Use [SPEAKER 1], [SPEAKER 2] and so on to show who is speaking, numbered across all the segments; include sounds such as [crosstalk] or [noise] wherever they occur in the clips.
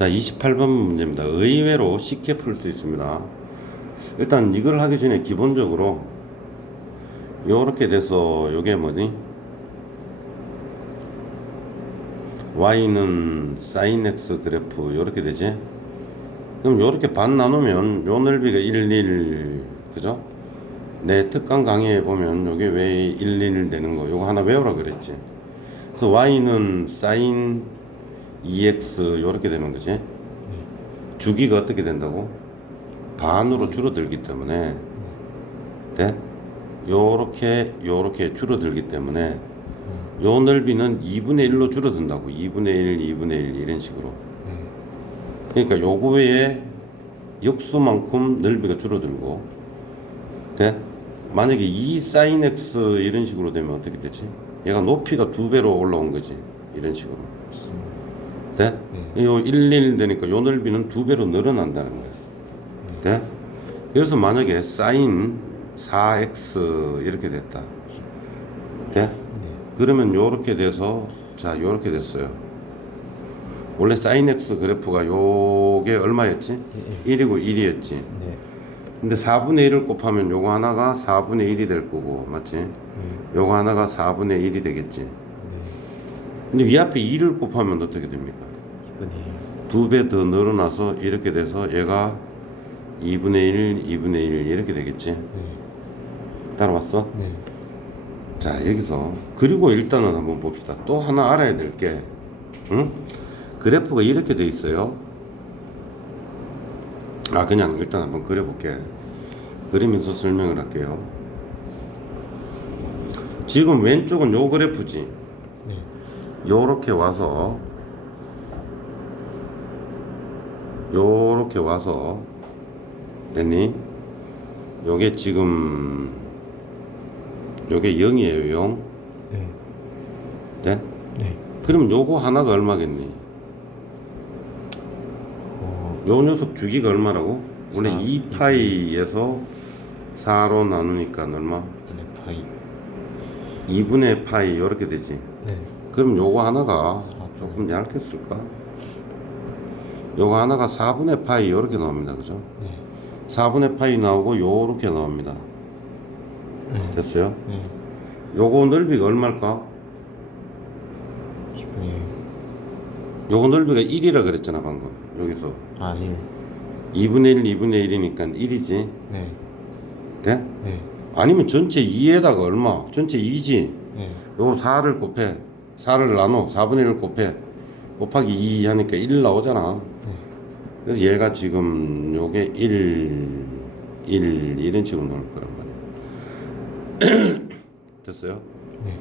[SPEAKER 1] 자, 28번 문제입니다. 의외로 쉽게 풀 수 있습니다. 일단 이걸 하기 전에 기본적으로 요렇게 돼서 요게 뭐지? y는 sin x 그래프 요렇게 되지? 그럼 요렇게 반 나누면 요 넓이가 1, 1 그죠? 내 특강 강의에 보면 요게 왜 1, 1 되는 거 요거 하나 외우라 그랬지 그래서 y는 sin 2x 요렇게 되는 거지. 주기가 어떻게 된다고? 반으로 줄어들기 때문에. 돼? 요렇게 요렇게 줄어들기 때문에 요 넓이는 2분의 1로 줄어든다고. 2분의 1, 2분의 1 이런 식으로. 그러니까 요거 외에 역수만큼 넓이가 줄어들고. 돼? 만약에 2 sin x 이런 식으로 되면 어떻게 되지? 얘가 높이가 두 배로 올라온 거지. 이런 식으로 돼? 요 1, 1 되니까 요 넓이는 두 배로 늘어난다는 거야 돼? 그래서 만약에 sin 4x 이렇게 됐다 돼? 그러면 요렇게 돼서 자 요렇게 됐어요 원래 sin x 그래프가 요게 얼마였지? 1이고 1이었지
[SPEAKER 2] 네.
[SPEAKER 1] 근데 4분의 1을 곱하면 요거 하나가 4분의 1이 될 거고 맞지? 요거 하나가 4분의 1이 되겠지 근데 위 앞에 2를 곱하면 어떻게 됩니까?
[SPEAKER 2] 2분의
[SPEAKER 1] 두배 더 늘어나서 이렇게 돼서 얘가 2분의 1, 2분의 1 이렇게 되겠지?
[SPEAKER 2] 1. 네.
[SPEAKER 1] 따라왔어?
[SPEAKER 2] 네.
[SPEAKER 1] 자 여기서 그리고 일단은 한번 봅시다 또 하나 알아야 될 게 응? 그래프가 이렇게 돼 있어요 아 그냥 일단 한번 그려볼게 그리면서 설명을 할게요 지금 왼쪽은 요 그래프지
[SPEAKER 2] 네.
[SPEAKER 1] 요렇게 와서 요렇게 와서 됐니? 요게 지금 요게 0이에요 0
[SPEAKER 2] 네.
[SPEAKER 1] 네?
[SPEAKER 2] 네.
[SPEAKER 1] 그럼 요거 하나가 얼마겠니?
[SPEAKER 2] 어,
[SPEAKER 1] 요 녀석 주기가 얼마라고? 원래
[SPEAKER 2] 사,
[SPEAKER 1] 2파이에서 4로 나누니까 얼마?
[SPEAKER 2] 2분의 파이.
[SPEAKER 1] 2분의 파이 요렇게 되지
[SPEAKER 2] 네.
[SPEAKER 1] 그럼 요거 하나가 조금 얇게 쓸까? 요거 하나가 4분의 파이 요렇게 나옵니다 그죠?
[SPEAKER 2] 네.
[SPEAKER 1] 4분의 파이 나오고 요렇게 나옵니다
[SPEAKER 2] 네.
[SPEAKER 1] 됐어요?
[SPEAKER 2] 네.
[SPEAKER 1] 요거 넓이가 얼마일까?
[SPEAKER 2] 2분의
[SPEAKER 1] 요거 넓이가 1이라 그랬잖아 방금 여기서
[SPEAKER 2] 아, 1.
[SPEAKER 1] 2분의 1, 2분의 1이니까 1이지
[SPEAKER 2] 네.
[SPEAKER 1] 돼?
[SPEAKER 2] 네.
[SPEAKER 1] 아니면 전체 2에다가 얼마? 전체 2지
[SPEAKER 2] 네.
[SPEAKER 1] 요거 4를 곱해 4를 나눠 4분의 1을 곱해 곱하기 2 하니까 1 나오잖아
[SPEAKER 2] 네.
[SPEAKER 1] 그래서 얘가 지금 요게 1 1 이런 식으로 나올 거란 말이야 [clears throat] 됐어요?
[SPEAKER 2] 네.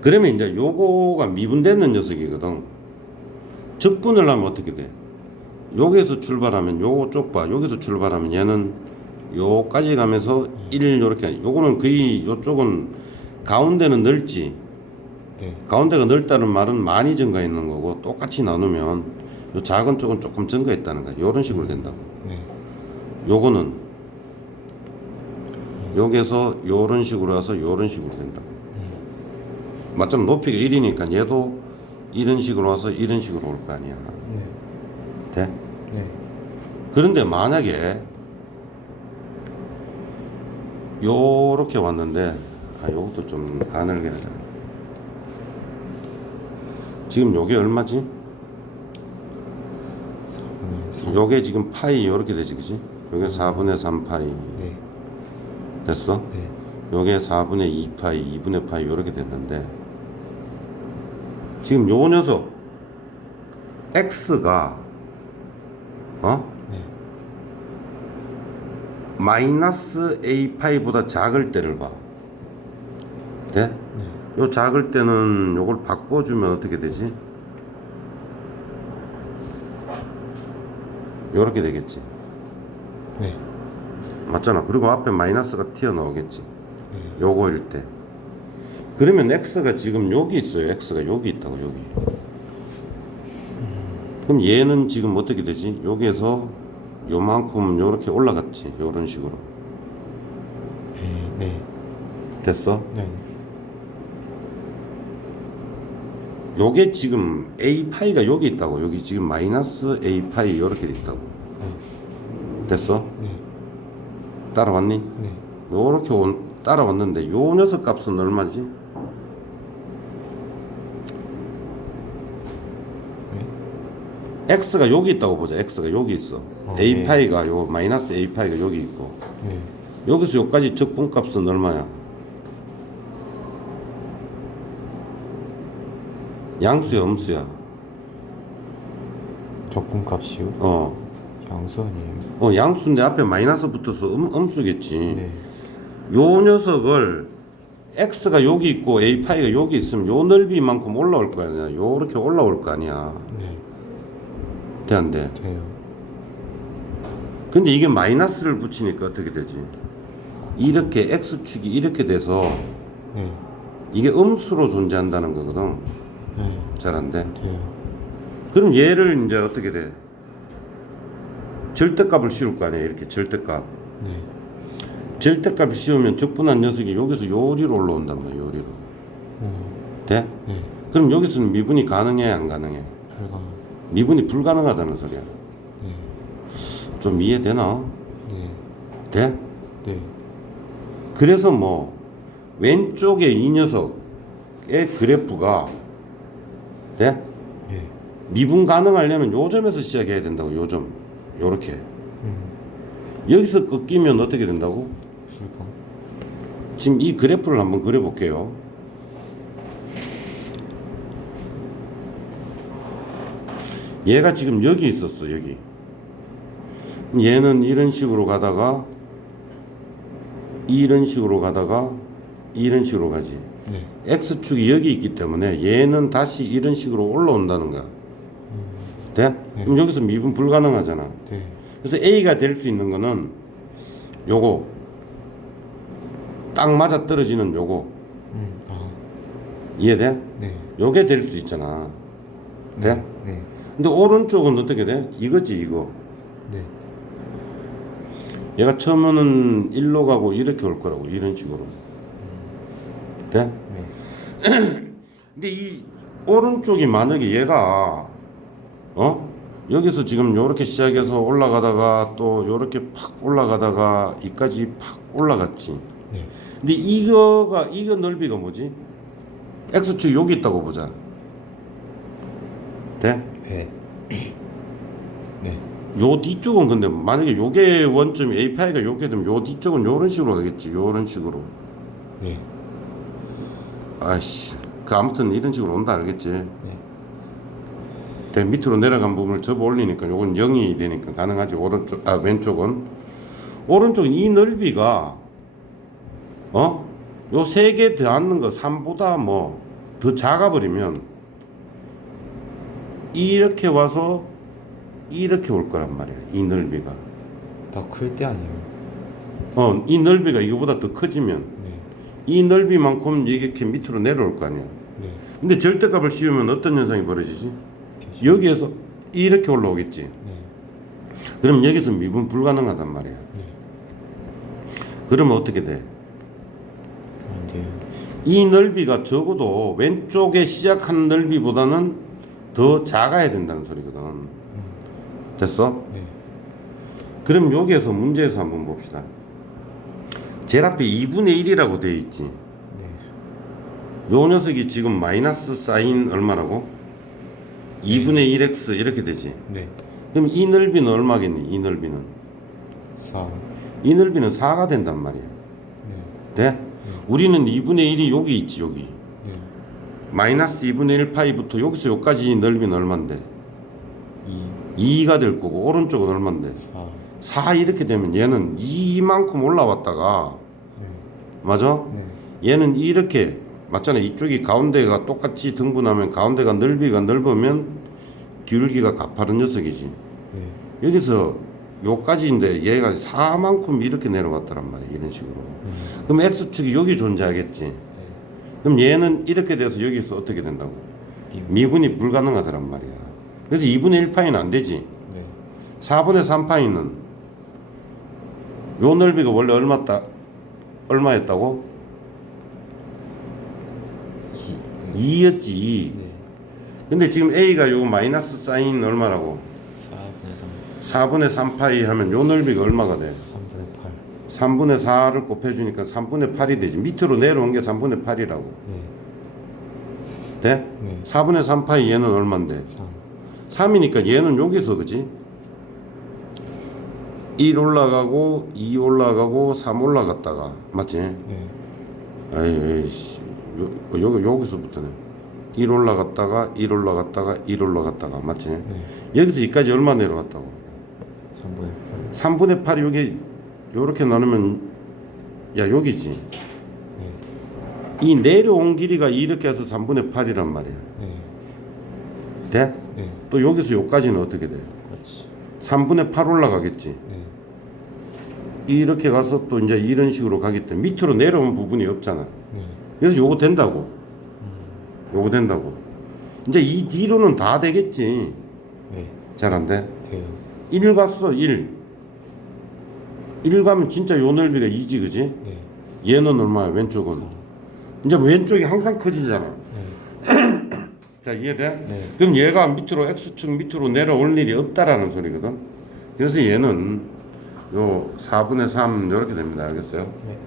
[SPEAKER 1] 그러면 이제 요거가 미분되는 녀석이거든. 적분을 하면 어떻게 돼? 여기에서 출발하면 요쪽 봐. 여기서 출발하면 얘는 요까지 가면서 1 요렇게 요거는 거의 요쪽은 가운데는 넓지.
[SPEAKER 2] 네.
[SPEAKER 1] 가운데가 넓다는 말은 많이 증가했는 거고 똑같이 나누면 요 작은 쪽은 조금 증가했다는 거야. 요런 식으로 된다고.
[SPEAKER 2] 네.
[SPEAKER 1] 요거는 여기에서 요런 식으로 와서 요런 식으로 된다고. 맞잖아. 높이가 1이니까 얘도 이런 식으로 와서 이런 식으로 올 거 아니야.
[SPEAKER 2] 네.
[SPEAKER 1] 돼?
[SPEAKER 2] 네.
[SPEAKER 1] 그런데 만약에 요렇게 왔는데 아 요것도 좀 가늘게 하자. 지금 요게 얼마지?
[SPEAKER 2] 4분의 3.
[SPEAKER 1] 요게 지금 파이 요렇게 되지 그지? 요게 4분의 3 파이
[SPEAKER 2] 네.
[SPEAKER 1] 됐어?
[SPEAKER 2] 네.
[SPEAKER 1] 요게 4분의 2 파이 2분의 파이 요렇게 됐는데 지금 요 녀석 x가 어?
[SPEAKER 2] 네.
[SPEAKER 1] 마이너스 a 파이보다 작을 때를 봐. 돼?
[SPEAKER 2] 네.
[SPEAKER 1] 요 작을 때는 요걸 바꿔주면 어떻게 되지? 요렇게 되겠지.
[SPEAKER 2] 네.
[SPEAKER 1] 맞잖아. 그리고 앞에 마이너스가 튀어나오겠지.
[SPEAKER 2] 네.
[SPEAKER 1] 요거일 때. 그러면 x가 지금 여기 있어요. x가 여기 있다고 여기. 그럼 얘는 지금 어떻게 되지? 여기에서 요만큼 요렇게 올라갔지. 요런 식으로.
[SPEAKER 2] 네. 네.
[SPEAKER 1] 됐어?
[SPEAKER 2] 네.
[SPEAKER 1] 요게 지금 A 파이가 여기 있다고. 여기 지금 마이너스 A 파이 이렇게 돼 있다고.
[SPEAKER 2] 네.
[SPEAKER 1] 됐어?
[SPEAKER 2] 네.
[SPEAKER 1] 따라왔니?
[SPEAKER 2] 네.
[SPEAKER 1] 요렇게 온, 따라왔는데 요 녀석 값은 얼마지?
[SPEAKER 2] 네.
[SPEAKER 1] x가 여기 있다고 보자. x가 여기 있어.
[SPEAKER 2] 어,
[SPEAKER 1] a
[SPEAKER 2] 네.
[SPEAKER 1] 파이가 요 마이너스 a 파이가 여기 있고
[SPEAKER 2] 네.
[SPEAKER 1] 여기서 여기까지 적분값은 얼마야? 양수야, 음수야?
[SPEAKER 2] 적분값이요?
[SPEAKER 1] 어,
[SPEAKER 2] 양수 아니에요?
[SPEAKER 1] 어 양수인데 앞에 마이너스 붙어서 음, 음수겠지.
[SPEAKER 2] 네.
[SPEAKER 1] 요 녀석을 x가 여기 있고 a 파이가 여기 있으면 요 넓이만큼 올라올 거 아니야. 요렇게 올라올 거 아니야.
[SPEAKER 2] 네.
[SPEAKER 1] 돼 안 돼?
[SPEAKER 2] 돼요.
[SPEAKER 1] 근데 이게 마이너스를 붙이니까 어떻게 되지? 이렇게 x축이 이렇게 돼서
[SPEAKER 2] 네.
[SPEAKER 1] 이게 음수로 존재한다는 거거든.
[SPEAKER 2] 네.
[SPEAKER 1] 잘 안 돼?
[SPEAKER 2] 돼요.
[SPEAKER 1] 그럼 얘를 이제 어떻게 돼? 절대값을 씌울 거 아니야. 이렇게 절대값.
[SPEAKER 2] 네.
[SPEAKER 1] 절대값을 씌우면 적분한 녀석이 여기서 요리로 올라온단 말이야. 요리로.
[SPEAKER 2] 음.
[SPEAKER 1] 돼?
[SPEAKER 2] 네.
[SPEAKER 1] 그럼 여기서는 미분이 가능해 안 가능해?
[SPEAKER 2] 불가.
[SPEAKER 1] 미분이 불가능하다는 소리야.
[SPEAKER 2] 네.
[SPEAKER 1] 좀 이해되나?
[SPEAKER 2] 네.
[SPEAKER 1] 돼?
[SPEAKER 2] 네.
[SPEAKER 1] 그래서 뭐 왼쪽에 이 녀석의 그래프가 돼?
[SPEAKER 2] 네.
[SPEAKER 1] 미분 가능하려면 요 점에서 시작해야 된다고. 요 점. 요렇게.
[SPEAKER 2] 음.
[SPEAKER 1] 여기서 꺾이면 어떻게 된다고? 지금 이 그래프를 한번 그려볼게요. 얘가 지금 여기 있었어, 여기. 얘는 이런 식으로 가다가, 이런 식으로 가다가, 이런 식으로 가지.
[SPEAKER 2] 네.
[SPEAKER 1] X축이 여기 있기 때문에 얘는 다시 이런 식으로 올라온다는 거야.
[SPEAKER 2] 음.
[SPEAKER 1] 돼?
[SPEAKER 2] 네.
[SPEAKER 1] 그럼 여기서 미분 불가능하잖아.
[SPEAKER 2] 네.
[SPEAKER 1] 그래서 A가 될 수 있는 거는 요거. 딱 맞아 떨어지는 요거.
[SPEAKER 2] 음. 아.
[SPEAKER 1] 이해돼?
[SPEAKER 2] 네.
[SPEAKER 1] 요게 될 수 있잖아. 돼?
[SPEAKER 2] 네.
[SPEAKER 1] 근데 오른쪽은 어떻게 돼? 이거지, 이거.
[SPEAKER 2] 네.
[SPEAKER 1] 얘가 처음에는 일로 가고 이렇게 올 거라고, 이런 식으로. 돼?
[SPEAKER 2] 네.
[SPEAKER 1] 근데 이 오른쪽이 만약에 얘가, 어? 여기서 지금 요렇게 시작해서 올라가다가 또 요렇게 팍 올라가다가 이까지 팍 올라갔지.
[SPEAKER 2] 네.
[SPEAKER 1] 근데 이거가, 이거 넓이가 뭐지? X축 여기 있다고 보자. 돼?
[SPEAKER 2] 네. 네.
[SPEAKER 1] 요 뒤쪽은 근데 만약에 요게 원점이 A 파이가 요게 되면 요 뒤쪽은 요런 식으로 가겠지. 요런 식으로.
[SPEAKER 2] 네.
[SPEAKER 1] 아이씨. 그 아무튼 이런 식으로 온다 알겠지.
[SPEAKER 2] 네.
[SPEAKER 1] 대 밑으로 내려간 부분을 접어 올리니까 요건 0이 되니까 가능하지. 오른쪽 아 왼쪽은 오른쪽은 이 넓이가 어? 요 세 개 더하는 거 3보다 뭐 더 작아 버리면 이렇게 와서 이렇게 올 거란 말이야. 이 넓이가.
[SPEAKER 2] 더 클 때 아니에요.
[SPEAKER 1] 어, 이 넓이가 이거보다 더 커지면
[SPEAKER 2] 네.
[SPEAKER 1] 이 넓이만큼 이렇게 밑으로 내려올 거 아니야.
[SPEAKER 2] 네.
[SPEAKER 1] 근데 절대값을 씌우면 어떤 현상이 벌어지지? 여기에서 이렇게 올라오겠지.
[SPEAKER 2] 네.
[SPEAKER 1] 그럼 여기서 미분 불가능하단 말이야.
[SPEAKER 2] 네.
[SPEAKER 1] 그러면 어떻게 돼? 이 넓이가 적어도 왼쪽에 시작한 넓이보다는 더 작아야 된다는 소리거든.
[SPEAKER 2] 음.
[SPEAKER 1] 됐어?
[SPEAKER 2] 네.
[SPEAKER 1] 그럼 여기에서 문제에서 한번 봅시다. 제일 앞에 2분의 1이라고 돼 있지.
[SPEAKER 2] 네.
[SPEAKER 1] 요 녀석이 지금 마이너스 사인 얼마라고? 2분의 1x 이렇게 되지.
[SPEAKER 2] 네.
[SPEAKER 1] 그럼 이 넓이는 얼마겠니? 이 넓이는.
[SPEAKER 2] 4.
[SPEAKER 1] 이 넓이는 4가 된단 말이야.
[SPEAKER 2] 네.
[SPEAKER 1] 돼? 우리는 2분의 1이 여기 있지, 여기.
[SPEAKER 2] 네.
[SPEAKER 1] 마이너스 2분의 1 파이부터 여기서 여기까지 넓이는 얼만데?
[SPEAKER 2] 2.
[SPEAKER 1] 2가 될 거고, 오른쪽은 얼만데?
[SPEAKER 2] 4.
[SPEAKER 1] 4 이렇게 되면 얘는 이만큼 올라왔다가,
[SPEAKER 2] 네.
[SPEAKER 1] 맞아?
[SPEAKER 2] 네.
[SPEAKER 1] 얘는 이렇게, 맞잖아. 이쪽이 가운데가 똑같이 등분하면 가운데가 넓이가 넓으면 기울기가 가파른 녀석이지.
[SPEAKER 2] 네.
[SPEAKER 1] 여기서 요까지인데 얘가 4만큼 이렇게 내려왔다란 말이야. 이런 식으로.
[SPEAKER 2] 음.
[SPEAKER 1] 그럼 X축이 여기 존재하겠지.
[SPEAKER 2] 네.
[SPEAKER 1] 그럼 얘는 이렇게 돼서 여기서 어떻게 된다고?
[SPEAKER 2] 미분.
[SPEAKER 1] 미분이 불가능하다란 말이야. 그래서 2분의 1파이는 안 되지.
[SPEAKER 2] 네.
[SPEAKER 1] 4분의 3파이는 요 넓이가 원래 얼마다 얼마였다고? 2였지. 2.
[SPEAKER 2] 네.
[SPEAKER 1] 근데 지금 A가 요 마이너스 사인 얼마라고?
[SPEAKER 2] 4분의 3
[SPEAKER 1] 4분의 3 파이 하면 요 넓이가 얼마가 돼?
[SPEAKER 2] 3분의 8
[SPEAKER 1] 3분의 4를 곱해주니까 3분의 8이 되지. 밑으로 내려온 게 3분의 8이라고.
[SPEAKER 2] 네.
[SPEAKER 1] 돼?
[SPEAKER 2] 네.
[SPEAKER 1] 4분의 3 파이 얘는 얼만데?
[SPEAKER 2] 3
[SPEAKER 1] 3이니까 얘는 여기서 그지? 1 올라가고 2 올라가고 3 올라갔다가 맞지?
[SPEAKER 2] 네.
[SPEAKER 1] 에이, 에이씨. 요, 여기 여기서부터네. 1 올라갔다가 1 올라갔다가 1 올라갔다가 맞지?
[SPEAKER 2] 네.
[SPEAKER 1] 여기서 여기까지 얼마 내려갔다고?
[SPEAKER 2] 3분의 8
[SPEAKER 1] 3분의 8이 여기 요렇게 나누면 야 여기지.
[SPEAKER 2] 네.
[SPEAKER 1] 이 내려온 길이가 이렇게 해서 3분의 8이란 말이야.
[SPEAKER 2] 네.
[SPEAKER 1] 돼?
[SPEAKER 2] 네.
[SPEAKER 1] 또 여기서 여기까지는 어떻게 돼?
[SPEAKER 2] 그렇지
[SPEAKER 1] 3분의 8 올라가겠지.
[SPEAKER 2] 네.
[SPEAKER 1] 이렇게 가서 또 이제 이런 식으로 가기 때문에 밑으로 내려온 부분이 없잖아.
[SPEAKER 2] 네.
[SPEAKER 1] 그래서 요거 된다고.
[SPEAKER 2] 음.
[SPEAKER 1] 요거 된다고. 이제 이 뒤로는 다 되겠지.
[SPEAKER 2] 네.
[SPEAKER 1] 잘 안 돼?
[SPEAKER 2] 돼요
[SPEAKER 1] 1 갔어, 1. 1 가면 진짜 요 넓이가 2지, 그지?
[SPEAKER 2] 네.
[SPEAKER 1] 얘는 얼마야, 왼쪽은? 이제 왼쪽이 항상 커지잖아.
[SPEAKER 2] 네. [coughs]
[SPEAKER 1] 자, 이해돼?
[SPEAKER 2] 네.
[SPEAKER 1] 그럼 얘가 밑으로, X축 밑으로 내려올 일이 없다라는 소리거든. 그래서 얘는 요 4분의 3 이렇게 됩니다. 알겠어요?
[SPEAKER 2] 네.